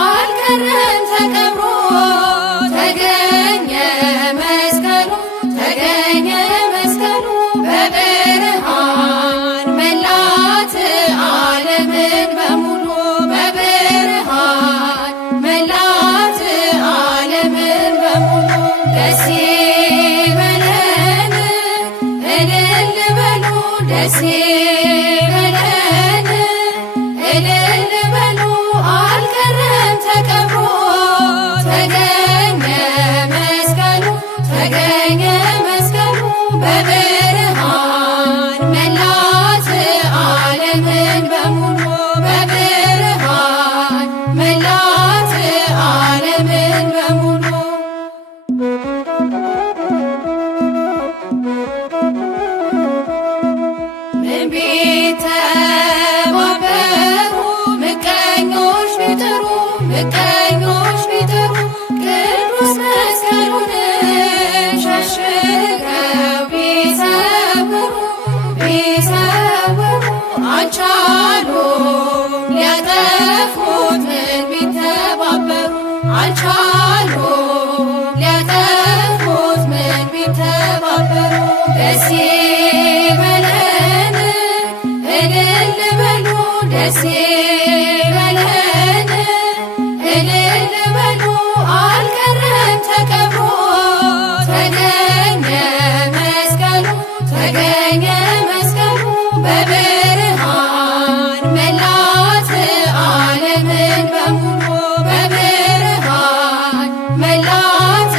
አልቀረም ተቀብሮ ተገኘ መስቀሉ ተገኘ መስቀሉ በብርሃን መላት ዓለምን በሙሉ በብርሃን መላት ዓለምን በሙሉ ደስ ይበለን እልል በሉ ደስ ይበለን እልል በሉ አልቀረም ተቀብሮ ተገኘ መስቀሉ ተገኘ መስቀሉ በብርሃን መላት ዓለምን በሙሉ በብርሃን መላት ዓለምን በሙሉ ምን ቢተባበሩ ምቀኞች ቢጥሩ ምቀኞች ቢጥሩ ቅዱስ መስቀሉን ሸሽገው ቢሰውሩ ቢሰውሩ አልቻሉም ሊያጠፉት ምን ቢተባበሩ አልቻሉም ሊያጠፉት ምን ቢተባበሩ ደስ ይበለን እልል በሉ ደስ ይበለን እልል በሉ አልቀረም ተቀብሮ ተገኘ መስቀሉ ተገኘ መስቀሉ በብርሃን መላት ዓለምን በሙሉ በብርሃን መላት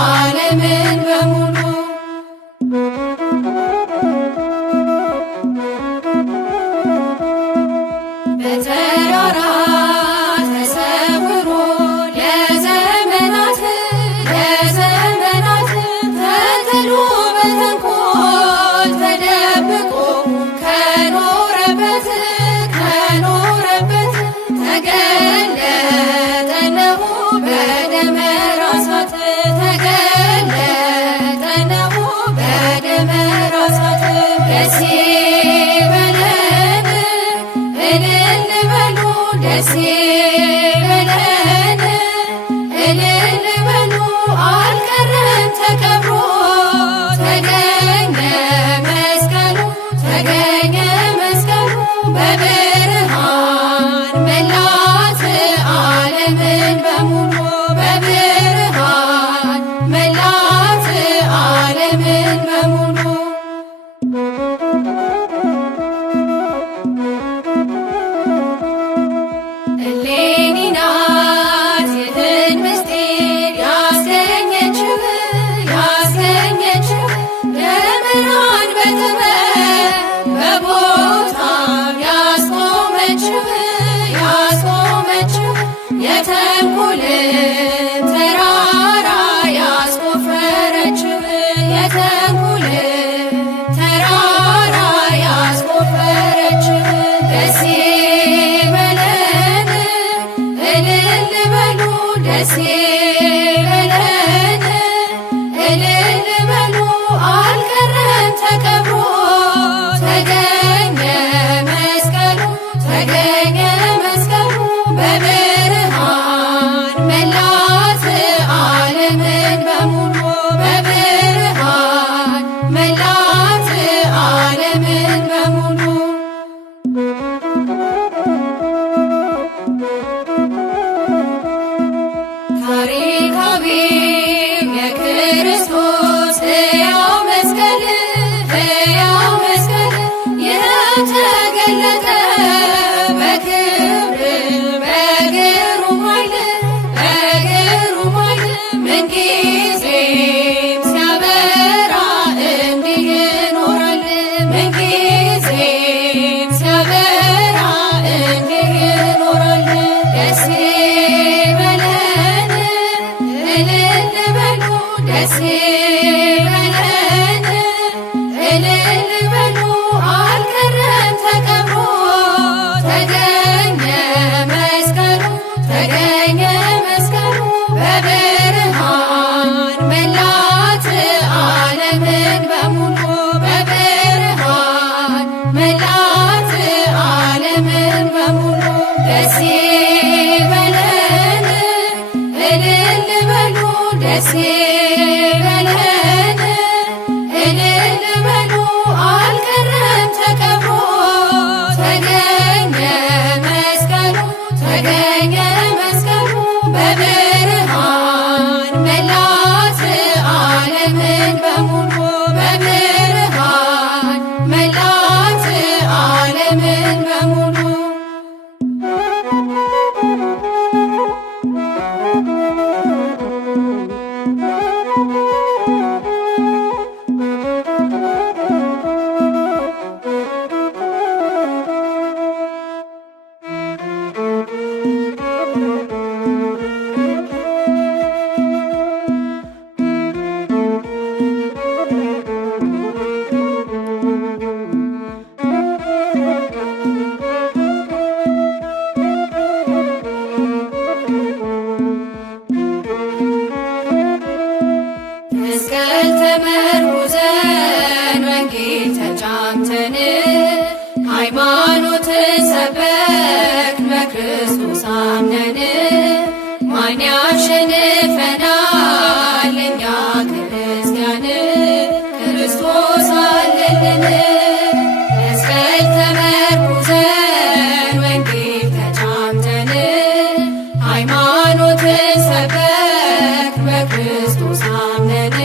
ዓለምን በሙሉ በተራራ ተሰውሮ ለዘመናት ለዘመናት ተጥሎ በተንኮል ተደብቆ ከኖረበት ከኖረበት ተገለጠ ነው በደመራ እሳት ተገለጠ ነው በደመራ እሳት ደስ ይበለን እልል በሉ ደስ ይበለን እልል በሉ አልቀረም ተቀብሮ ተገኘ መስቀሉ ተገኘ መስቀሉ በብርሃን መላት ዓለምን በሙሉ በብርሃን መላት ዓለምን በሙሉ እሌኒ ናት ይህን ምስጢር ያስገኘችው ያስገኘችው ደመራን በጥበብ በቦታው ያስቆመችው ያስቆመችው የተንኮልን ተራራ ያስቆፈረችው የተንኮልን ተራራ ያስቆፈረችው ደስ ይበለን እልል በሉ ደስ ይበለን እልል በሉ አልቀረም ተቀብሮ ተገኘ መስቀሉ ተገኘ መስቀሉ በብርሃን መላት ዓለምን በሙሉ በብርሃን መላት ዓለምን በሙሉ ታሪካዊ የክርስቶስ ሕያው መስቀል ሕያው መስቀል የተገለጠ በክብር በግሩም ኃይል በግሩም ኃይል ምንጊዜም ሲያበራ እንዲህ ይኖራል ምንጊዜም ሲያበራ እንዲህ ይኖራል ደስ ይበለን እልል በሉ ደስ ይበለን እልል በሉ አልቀረም ተቀብሮ ተገኘ መስቀሉ ተገኘ መስቀሉ በብርሃን መላት ዓለምን በሙሉ በብርሃን መላት ዓለምን በሙሉ ደስ ይበለን ደስ ይበለን እልል በሉ አልቀረም ተቀብሮ ተገኘ መስቀሉ ተገኘ መስቀሉ በብርሃን መላት ዓለምን በሙሉ በብርሃን መላት ዓለምን በሙሉ መስቀል ተመርኩዘን ወንጌል ተጫምተን ሃይማኖትን ሰበክ በክርስቶስ አምነን ማን ያሸንፈናል እኛ ክርስቲያን ክርስቶስ አለልን። መስቀል ተመርኩዘን ወንጌል ተጫምተን ሃይማኖትን ሰበክ በክርስቶስ አምነን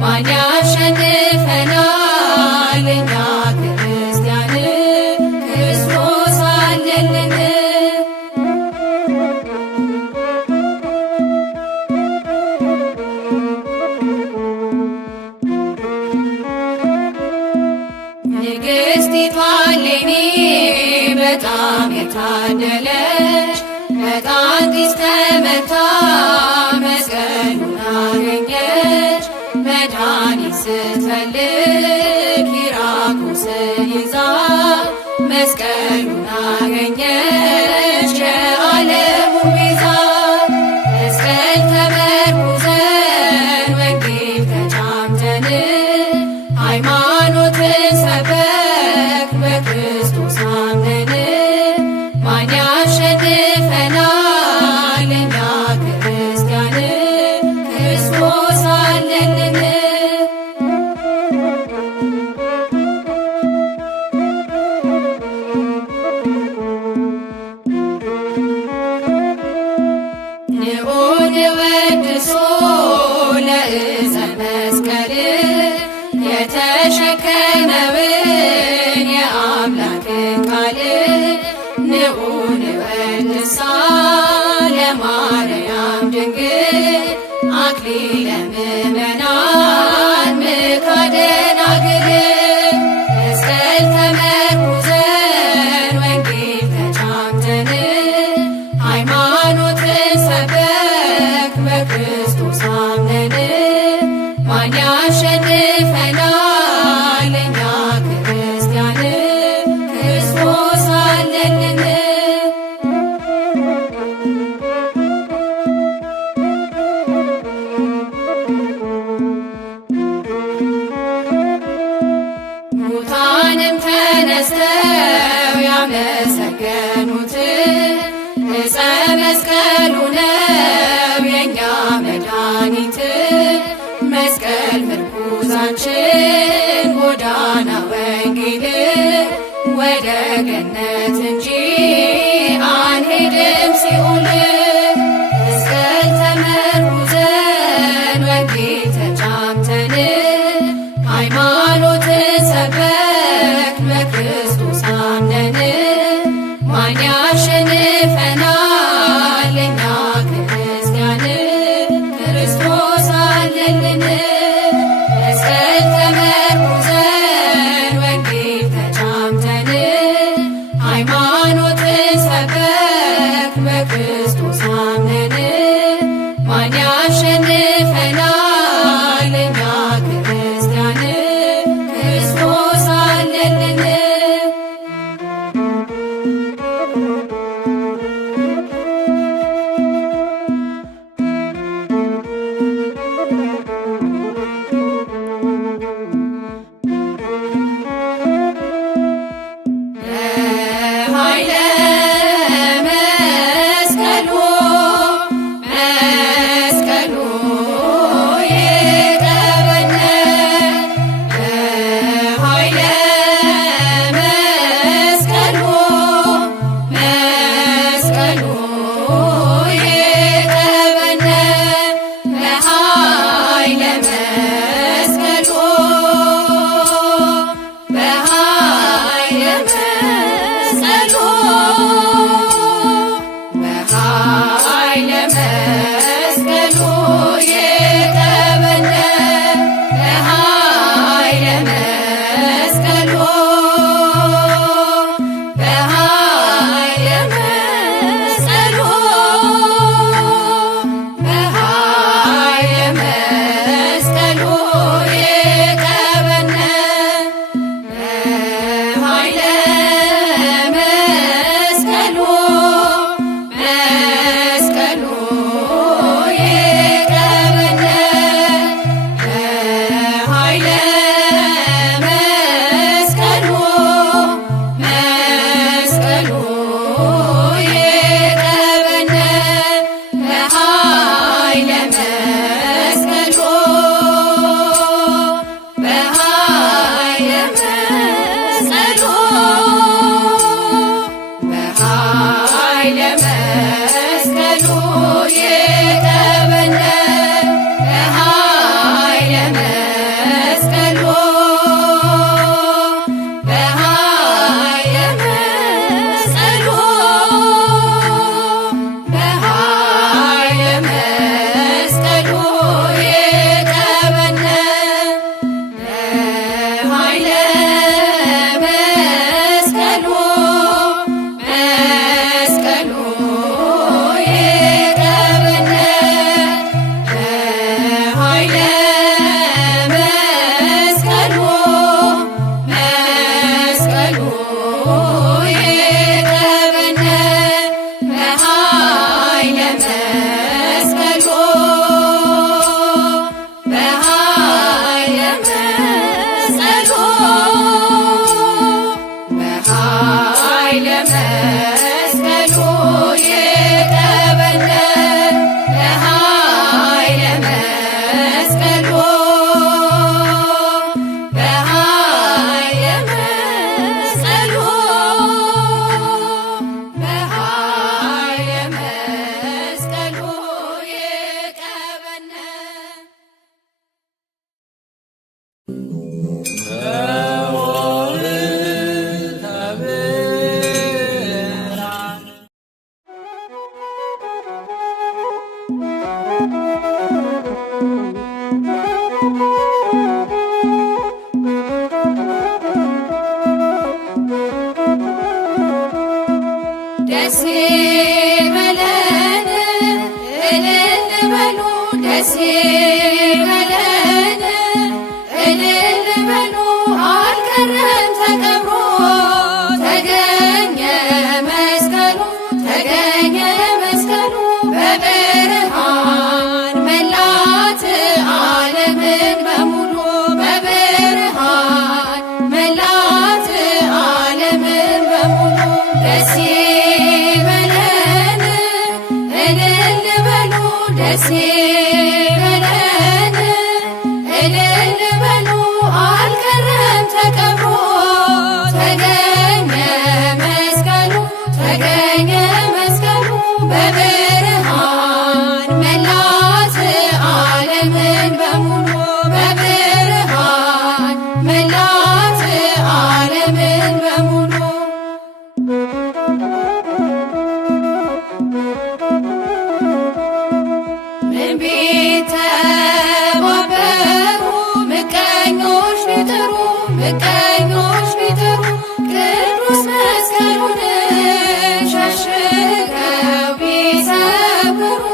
ማን ያሸንፈናል እኛ ክርስቲያን ክርስቶስ አለልን። ንግሥቲቷ እሌኒ በጣም የታደለች በዕጣን ጢስ ተመታ መስቀሉን አገኘች። መድኃኒት ስትፈልግ ኪራኮስን ይዛ መስቀሉን አገኘች የዓለሙ ቤዛ። መስቀል ተመርኩዘን ወንጌል ተጫምተን ሃይማኖትን ሰበክ በክርስቶስ አምነን ማን ያሸንፈናል እኛ ክርስቲያን ክርስቶስ አለልን። ንዑድ ወድሶ ለዕፀ መስቀል የተሸከመውን የአምላክን ቃል ንዑድ ወድሳ ለማርያም ድንግል አክሊለ ምእመናን ምክሐ ደናግል። መስቀል ተመርኩዘን ወንጌል ተጫምተን ሃይማኖትን ሰበክ በክርስቶስ አምነን ማን ያሸንፈናል እኛ ክርስቲያን ክርስቶስ አለልን። ሙታንም ተነስተው ያመሰገኑት ዕፀ መስቀሉ ነው የእኛ መድኃኒት። መስቀል ምርኩዛችን ጎዳና ወንጌል ወደ ገነት እንጂ አንሄድም ሲኦል። መስቀል ተመርኩዘን ወንጌል ተጫምተን ሃይማኖትን ሰበክ በክርስቶስ አምነን ማን ያሸንፈናል እኛ ክርስቲያን ክርስቶስ አለልን። መስቀል ተመርኩዘን ወንጌል ተጫምተን ሃይማኖትን ሰበክ በክርስቶስ አምነን ማን ያሸንፈናል እኛ ክርስቲያን ክርስቶስ አለልን። በኃይለ መስቀሉ መስቀሉ ይቀበነ በኃይለ መስቀሉ በኃይለ መስቀሉ በኃይለ መስቀሉ ይቀበነ በኃይለ መስቀሉ መስቀሉ ይቀበነ በኃይለ መስቀሉ መስቀሉ ይቀበነ በኃይለ መስቀሉ በኃይለ መስቀሉ በኃይለ መስቀሉ ይቀበነ በኃይለ መስቀሉ በኃይለ መስቀሉ በኃይለ መስቀሉ ይቀበነ ደስ ይበለን እልል በሉ ደስ ይበለን እልል በሉ አልቀረም ተቀብሮ ተገኘ መስቀሉ ተገኘ መስቀሉ በብርሃን መላት ዓለምን በሙሉ በብርሃን መላት ዓለምን በሙሉ ደስ ይበለን እልል በሉ ደስ ይበለን እልል በሉ አልቀረም ተቀብሮ ተገኘ መስቀሉ ተገኘ መስቀሉ በብርሃን መላት ዓለምን በሙሉ በብርሃን መላት ዓለምን በሙሉ ምን ቢተባበሩ ምቀኞች ቢጥሩ ምቀኞች ቢጥሩ ቅዱስ መስቀሉን ሸሽገው ቢሰውሩ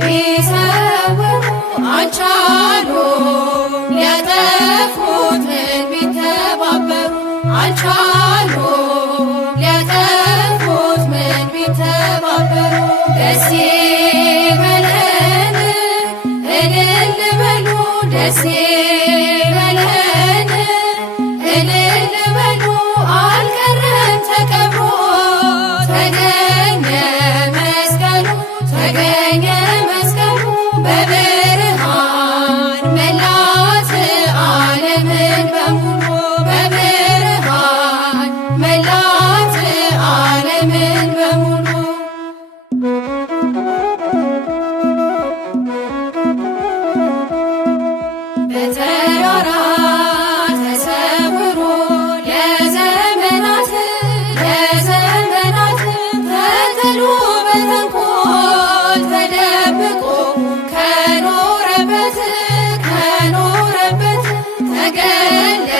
ቢሰውሩ አልቻሉም ሊያጠፉት ምን ቢተባበሩ አልቻሉም ሊያጠፉት ምን ቢተባበሩ ደስ ይበለን እልል በሉ ደስ ይበለን እልል በሉ አልቀረም ተቀብሮ ተገኘ መስቀሉ ተገኘ መስቀሉ በብርሃን መላት ዓለምን በሙሉ በብርሃን መላት ዓለምን በሙሉ በተራራ ተሰውሮ ለዘመናት ለዘመናት ተጥሎ በተንኮል ተደብቆ ከኖረበት ከኖረበት ተገለጠ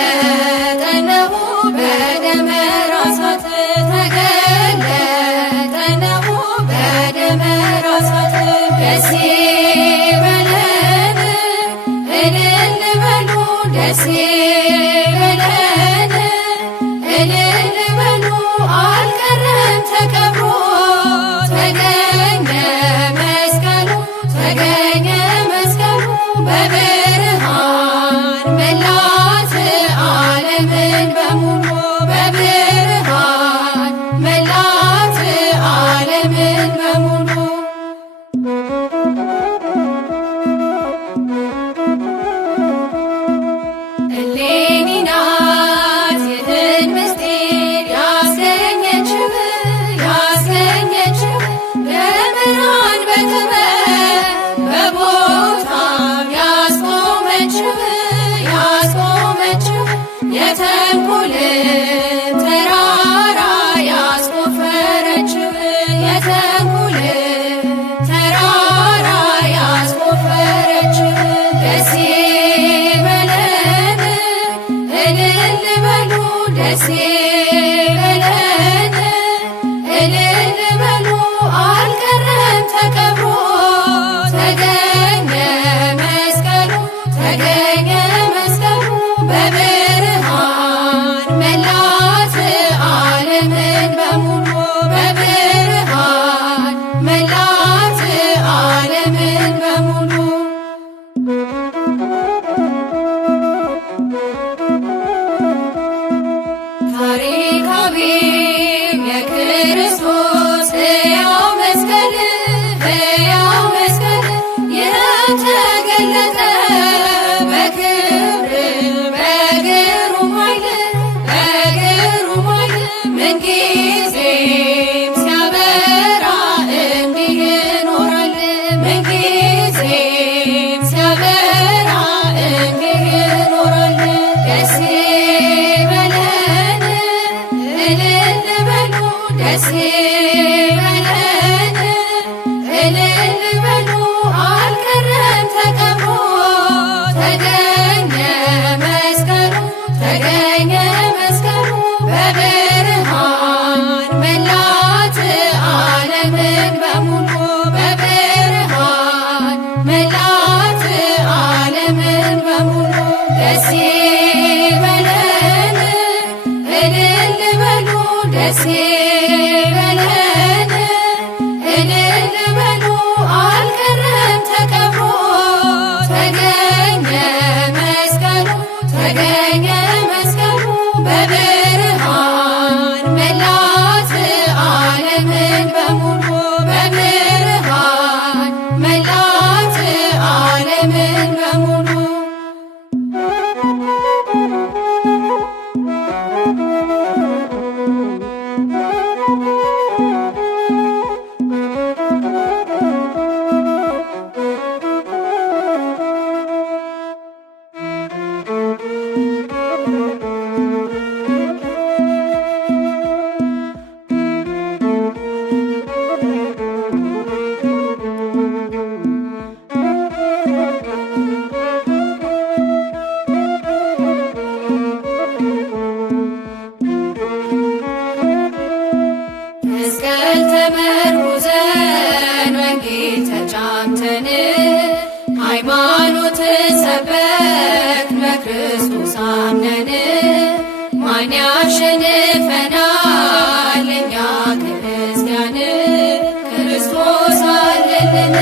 ነው በደመራ እሳት ተገለጠ ነው በደመራ እሳት ደስ ይበለን እልል በሉ ደስ ይበለን እልል በሉ አልቀረም ተቀብሮ ተገኘ መስቀሉ ተገኘ መስቀሉ በብርሃን መላት ዓለምን በሙሉ በብርሃን መላት ዓለምን በሙሉ እሌኒ ናት ይህን ምስጢር ያስገኘችው ተንኩል ተራራ ያስቆፈረች ደስ ይበለን እልል በሉ ደስ ይበለን እልል በሉ አልቀረም ተቀብሮ ተገኘ መስቀሉ ተገኘ መስቀሉ በብርሃን መላት ዓለምን በሙሉ በብርሃን መላት ዓለምን በሙሉ ታሪካዊ የክርስቶስ ሕያው መስቀል ሕያው መስቀል የተገለጠ በክብር በግሩም ኃይል በግሩም ኃይል ምንጊዜም ሲያበራ እንዲህ ይኖራል ምንጊዜም ሲያበራ እንዲህ ይኖራል ደስ ይበለን እልል በሉ ደስ ይበለን እልል በሉ አልቀረም ተቀብሮ ተገኘ መስቀሉ ተገኘ መስቀሉ በብርሃን መላት ዓለምን በሙሉ በብርሃን መላት ዓለምን በሙሉ ደስ ይበለን እልል በሉ ደስ ይበለን እልል በሉ አልቀረም ተቀብሮ ተገኘ መስቀሉ ተገኘ መስቀሉ በብርሃን መላት ዓለምን በሙሉ በብርሃን መላት ዓለምን በሙሉ መስቀል ተመርኩዘን ወንጌል ተጫምተን ሃይማኖትን ሰበክን በክርስቶስ አምነን ማን ያሸንፈናል እኛ ክርስቲያን ክርስቶስ አለልን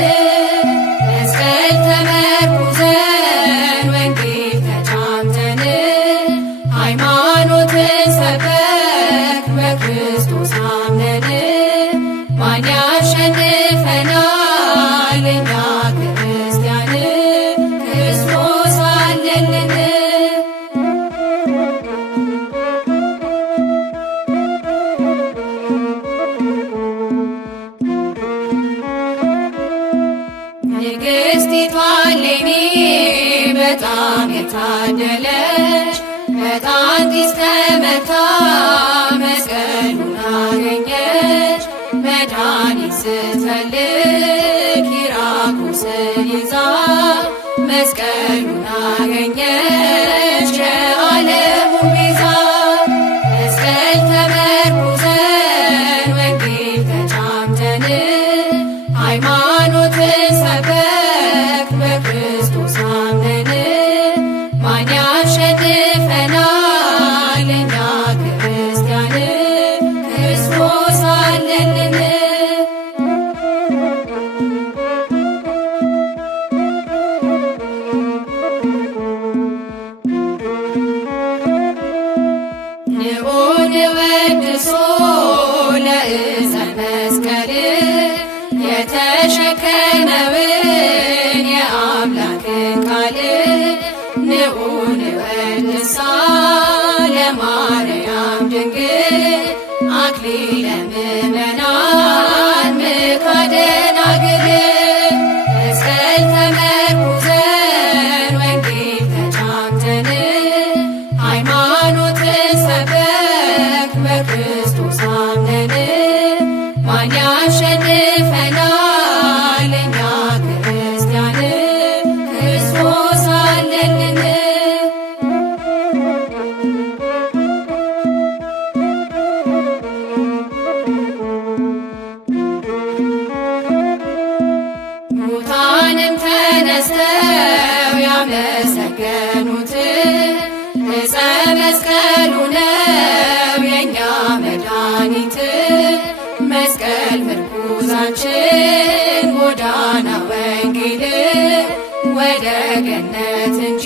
መስቀል ተመርኩዘን ወንጌል ተጫምተን ሃይማኖትን ሰበክን በክርስቶስ አምነን ማን ያሸንፈናል እኛ ክርስቲያን ክርስቶስ አለልን ንግሥቲቷ እሌኒ በጣም የታደለች በጣንጢስ ተመታ መስቀሉን አገኘች መድኃኒት ስትፈልግ ኪራኮስን ይዛ መስቀሉን አገኘች የዓለሙ ቤዛ መስቀል ተመርኩዘን ወንጌል ተጫምተን ሃይማኖትን ሰበክን በክርስቶስ አምነን ማን ያሸንፈናል እኛ ክርስቲያን ክርስቶስ አለልን ንዑን ወድሶ ለእፀ መስቀል የተሸከመውን የአምላክን ቃል ንዑን ወድሳ ለማርያም ድንግል አክሊለ ምእመናን ምካደ ናግል መስቀል ተመርኩዘን ወንጌል ተጫምተን ሃይማኖትን ሰበክን በክርስቶስ አምነን ማን ያሸ አሸንፈናል እኛ ክርስቲያን ክርስቶስ አለልን። ሙታንም ተነስተው ያመሰገኑት ዕፀ መስቀሉ ነው የእኛ መድኃኒት። መስቀል ምርኩዛችን ጎዳና ወንጌል ወደ ገነት እንጂ